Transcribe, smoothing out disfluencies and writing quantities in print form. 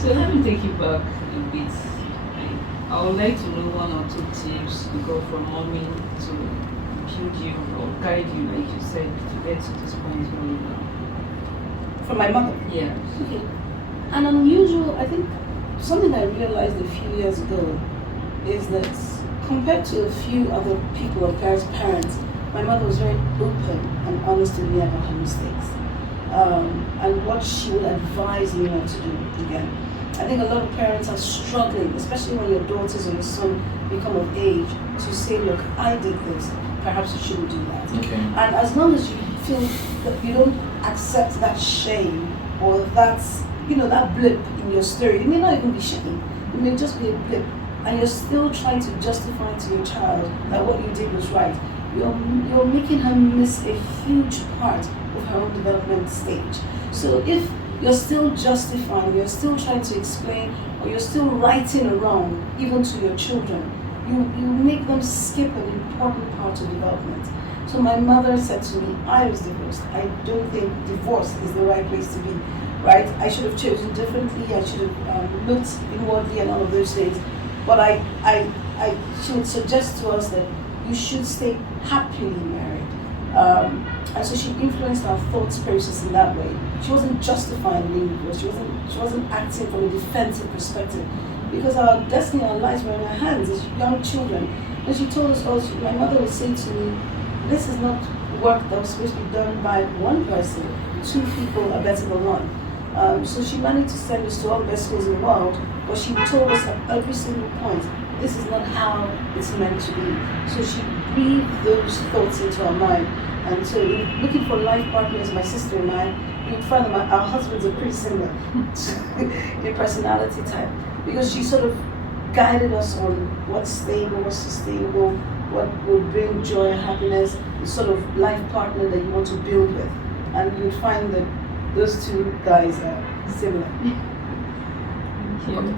So let me take you back a bit. I would like to know one or two tips you got from mommy to build you or guide you, like you said, to get to this point where you are. From my mother. Yeah. Okay. An unusual, I think, something I realized a few years ago is that compared to a few other people or parents, my mother was very open and honest with me about her mistakes and what she would advise me not to do again. I think a lot of parents are struggling, especially when your daughters or your son become of age, to say, look, I did this, perhaps you shouldn't do that. Okay. And as long as you feel that you don't accept that shame or that's, that blip in your story, it may not even be shame, it may just be a blip, and you're still trying to justify to your child that what you did was right, you're making her miss a huge part of her own development stage. So if you're still justifying, you're still trying to explain, or you're still righting a wrong, even to your children, you make them skip an important part of development. So my mother said to me, I was divorced. I don't think divorce is the right place to be, right? I should have chosen differently. I should have looked inwardly and all of those things. But she would suggest to us that you should stay happily married. And so she influenced our thoughts process in that way. She wasn't justifying being divorced. She wasn't acting from a defensive perspective, because our destiny, our lives were in our hands as young children. And she told us also, my mother would say to me, this is not work that was supposed to be done by one person. 2 people are better than one. So she managed to send us to all the best schools in the world, but she told us at every single point, this is not how it's meant to be. So she breathed those thoughts into our mind. And so looking for life partners, my sister and I, you would find that our husbands are pretty similar in personality type, because she sort of guided us on what's stable, what's sustainable, what will bring joy and happiness, the sort of life partner that you want to build with. And you would find that those 2 guys are similar. Thank you.